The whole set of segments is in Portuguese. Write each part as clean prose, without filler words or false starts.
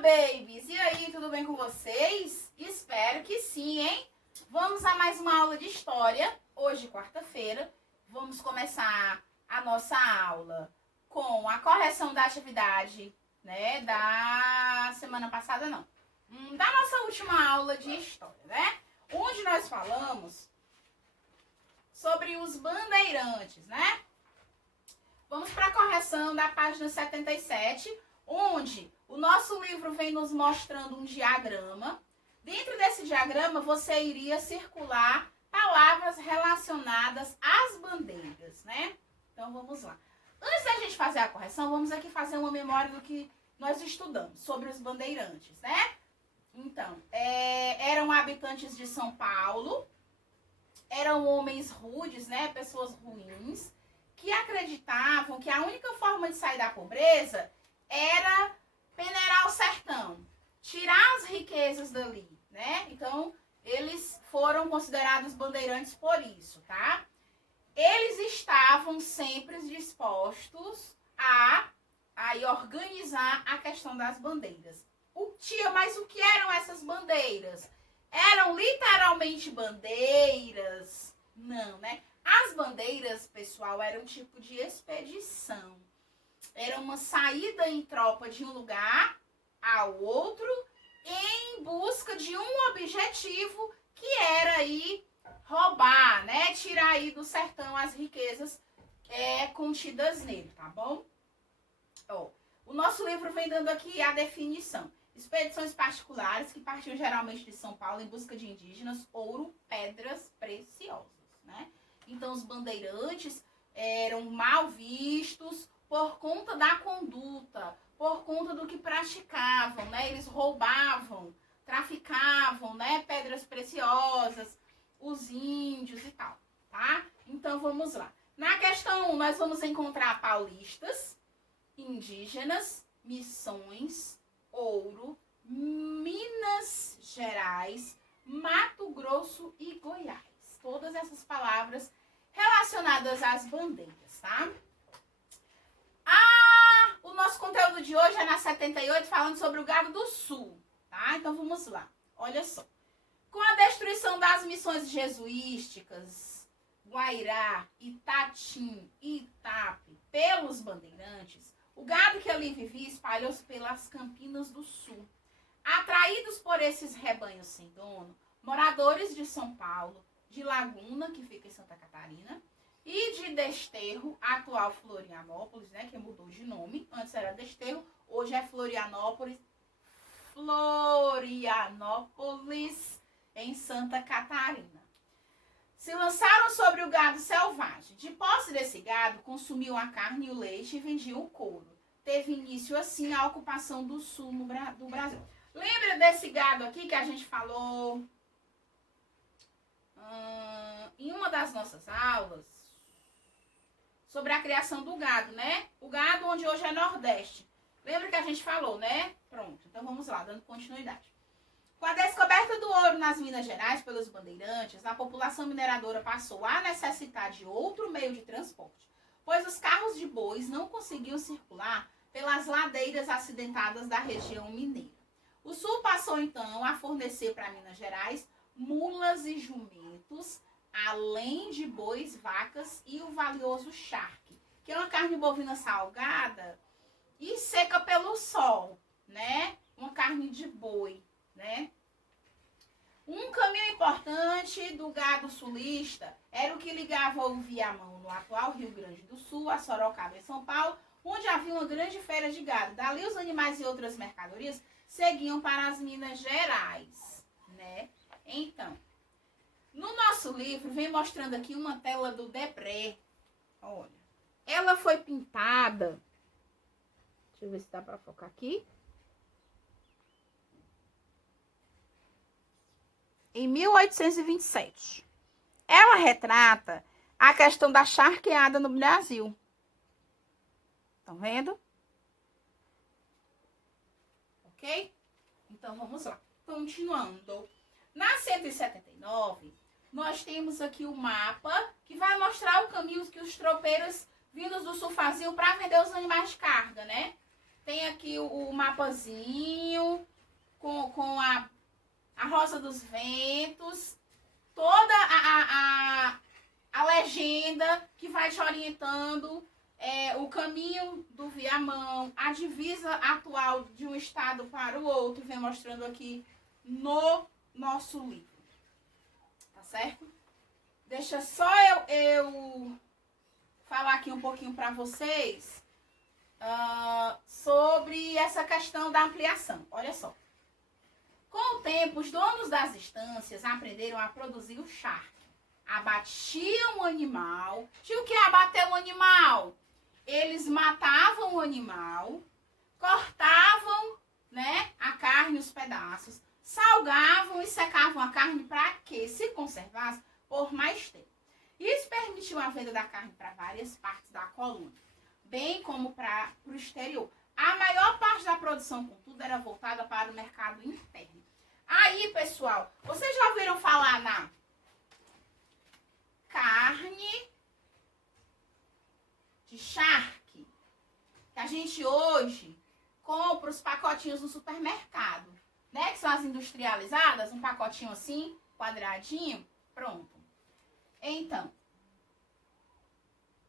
babies! E aí, tudo bem com vocês? Espero que sim, hein? Vamos a mais uma aula de história. Hoje, quarta-feira, vamos começar a nossa aula com a correção da atividade, né? Da semana passada, não. Da nossa última aula de história, né? Onde nós falamos sobre os bandeirantes, né? Vamos para a correção da página 77, onde o nosso livro vem nos mostrando um diagrama. Dentro desse diagrama, você iria circular palavras relacionadas às bandeiras, né? Então, vamos lá. Antes da gente fazer a correção, vamos aqui fazer uma memória do que nós estudamos sobre os bandeirantes, né? Então, eram habitantes de São Paulo, eram homens rudes, né? Pessoas ruins, que acreditavam que a única forma de sair da pobreza era peneirar o sertão, tirar as riquezas dali, né? Então, eles foram considerados bandeirantes por isso, tá? Eles estavam sempre dispostos a organizar a questão das bandeiras. Mas o que eram essas bandeiras? Eram literalmente bandeiras? Não, né? As bandeiras, pessoal, eram um tipo de expedição. Era uma saída em tropa de um lugar ao outro em busca de um objetivo que era aí roubar, né? Tirar aí do sertão as riquezas contidas nele, tá bom? Ó, o nosso livro vem dando aqui a definição. Expedições particulares que partiam geralmente de São Paulo em busca de indígenas, ouro, pedras preciosas, né? Então, os bandeirantes eram mal vistos por conta da conduta, por conta do que praticavam, né? Eles roubavam, traficavam, né? Pedras preciosas, os índios e tal, tá? Então, vamos lá. Na questão 1, nós vamos encontrar paulistas, indígenas, missões, ouro, Minas Gerais, Mato Grosso e Goiás. Todas essas palavras relacionadas às bandeiras, tá? O nosso conteúdo de hoje é na 78, falando sobre o Gado do Sul, tá? Então, vamos lá. Olha só. Com a destruição das missões jesuísticas, Guairá, Itatim e Itape, pelos bandeirantes, o gado que ali vivia espalhou-se pelas Campinas do Sul. Atraídos por esses rebanhos sem dono, moradores de São Paulo, de Laguna, que fica em Santa Catarina, e de Desterro, atual Florianópolis, né, que mudou de nome. Antes era Desterro, hoje é Florianópolis, em Santa Catarina. Se lançaram sobre o gado selvagem. De posse desse gado, consumiam a carne e o leite e vendiam o couro. Teve início, assim, a ocupação do sul do Brasil. Lembra desse gado aqui que a gente falou em uma das nossas aulas sobre a criação do gado, né? O gado onde hoje é Nordeste. Lembra que a gente falou, né? Pronto, então vamos lá, dando continuidade. Com a descoberta do ouro nas Minas Gerais pelos bandeirantes, a população mineradora passou a necessitar de outro meio de transporte, pois os carros de bois não conseguiam circular pelas ladeiras acidentadas da região mineira. O Sul passou, então, a fornecer para Minas Gerais mulas e jumentos, além de bois, vacas e o valioso charque, que é uma carne bovina salgada e seca pelo sol, né? Uma carne de boi, né? Um caminho importante do gado sulista era o que ligava o Viamão, no atual Rio Grande do Sul, a Sorocaba em São Paulo, onde havia uma grande feira de gado. Dali os animais e outras mercadorias seguiam para as Minas Gerais, né? Então, no nosso livro vem mostrando aqui uma tela do Debré. Olha, ela foi pintada. Deixa eu ver se dá para focar aqui. Em 1827. Ela retrata a questão da charqueada no Brasil. Estão vendo? Ok? Então, vamos lá. Continuando. Na 179, nós temos aqui o mapa que vai mostrar o caminho que os tropeiros vindos do sul faziam para vender os animais de carga, né? Tem aqui o mapazinho com a Rosa dos Ventos. Toda a legenda que vai te orientando o caminho do Viamão, a divisa atual de um estado para o outro, vem mostrando aqui no nosso livro. Tá certo? Deixa só eu falar aqui um pouquinho para vocês sobre essa questão da ampliação. Olha só. Com o tempo, os donos das estâncias aprenderam a produzir o charque. Abatiam o animal. Tinha o que abater o animal? Eles matavam o animal, cortavam, né, a carne, os pedaços, salgavam e secavam a carne para que se conservasse por mais tempo. Isso permitiu a venda da carne para várias partes da colônia, bem como para o exterior. A maior parte da produção, contudo, era voltada para o mercado interno. Aí, pessoal, vocês já ouviram falar na carne de charque? Que a gente hoje compra os pacotinhos no supermercado, né? Que são as industrializadas, um pacotinho assim, quadradinho, pronto. Então,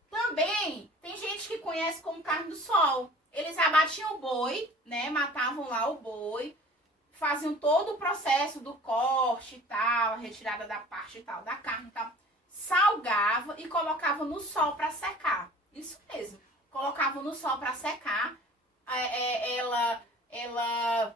também tem gente que conhece como carne do sol. Eles abatiam o boi, né? Matavam lá o boi, faziam todo o processo do corte e tal, a retirada da parte e tal, da carne e tal. Salgava e colocava no sol para secar. Isso mesmo. Colocava no sol para secar. Ela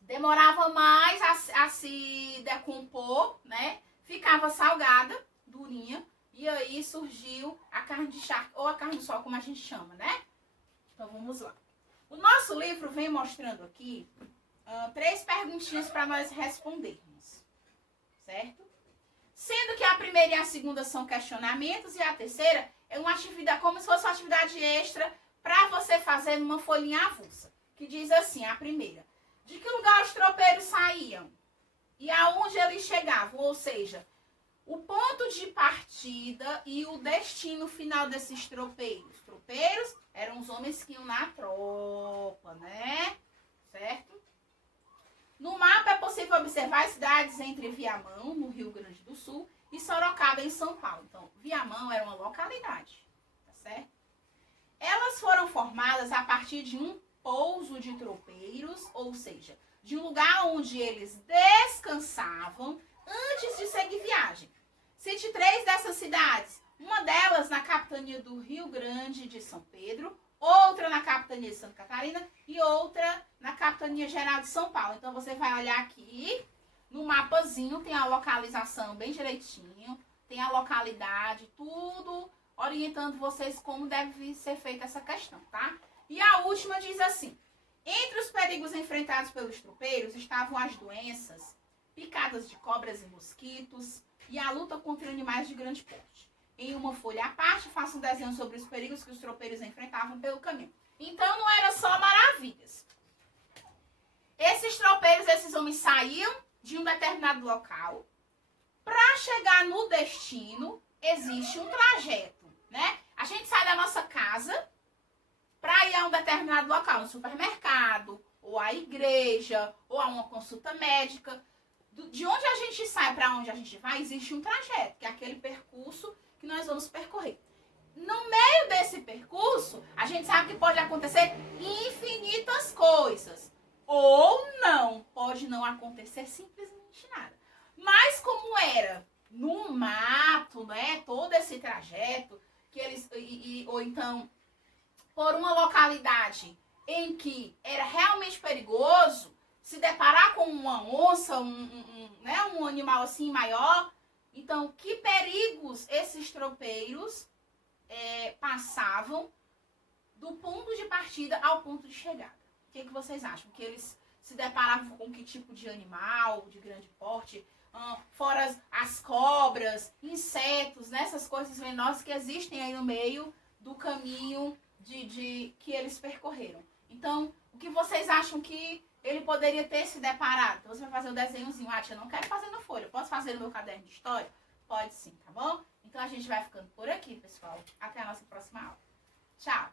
demorava mais a se decompor, né? Ficava salgada, durinha. E aí surgiu a carne de charque, ou a carne do sol, como a gente chama, né? Então, vamos lá. O nosso livro vem mostrando aqui 3 perguntinhas para nós respondermos, certo? Sendo que a primeira e a segunda são questionamentos e a terceira é uma atividade, como se fosse uma atividade extra para você fazer numa folhinha avulsa. Que diz assim, a primeira: de que lugar os tropeiros saíam? E aonde eles chegavam? Ou seja, o ponto de partida e o destino final desses tropeiros. Tropeiros eram os homens que iam na tropa, né? Certo? No mapa é possível observar as cidades entre Viamão, no Rio Grande do Sul, e Sorocaba, em São Paulo. Então, Viamão era uma localidade, tá certo? Elas foram formadas a partir de um pouso de tropeiros, ou seja, de um lugar onde eles descansavam antes de seguir viagem. Cite 3 dessas cidades, uma delas na capitania do Rio Grande de São Pedro, outra na capitania de Santa Catarina e outra na capitania geral de São Paulo. Então, você vai olhar aqui no mapazinho, tem a localização bem direitinho, tem a localidade, tudo orientando vocês como deve ser feita essa questão, tá? E a última diz assim: entre os perigos enfrentados pelos tropeiros estavam as doenças, picadas de cobras e mosquitos e a luta contra animais de grande porte. Em uma folha à parte, faça um desenho sobre os perigos que os tropeiros enfrentavam pelo caminho. Então, não era só maravilhas. Esses tropeiros, esses homens saíam de um determinado local. Para chegar no destino, existe um trajeto, né? A gente sai da nossa casa para ir a um determinado local, no supermercado, ou à igreja, ou a uma consulta médica. De onde a gente sai para onde a gente vai, existe um trajeto, que é aquele percurso que nós vamos percorrer. No meio desse percurso, a gente sabe que pode acontecer infinitas coisas. Ou não, pode não acontecer simplesmente nada. Mas como era no mato, né, todo esse trajeto, que eles, ou então por uma localidade em que era realmente perigoso, se deparar com uma onça, um animal assim maior. Então, que perigos esses tropeiros passavam do ponto de partida ao ponto de chegada? O que vocês acham? Que eles se deparavam com que tipo de animal de grande porte? Fora as cobras, insetos, né? Essas coisas venenosas que existem aí no meio do caminho que eles percorreram. Então, o que vocês acham que ele poderia ter se deparado? Então, você vai fazer o desenhozinho. Tia, eu não quero fazer na folha. Posso fazer no meu caderno de história? Pode sim, tá bom? Então, a gente vai ficando por aqui, pessoal. Até a nossa próxima aula. Tchau!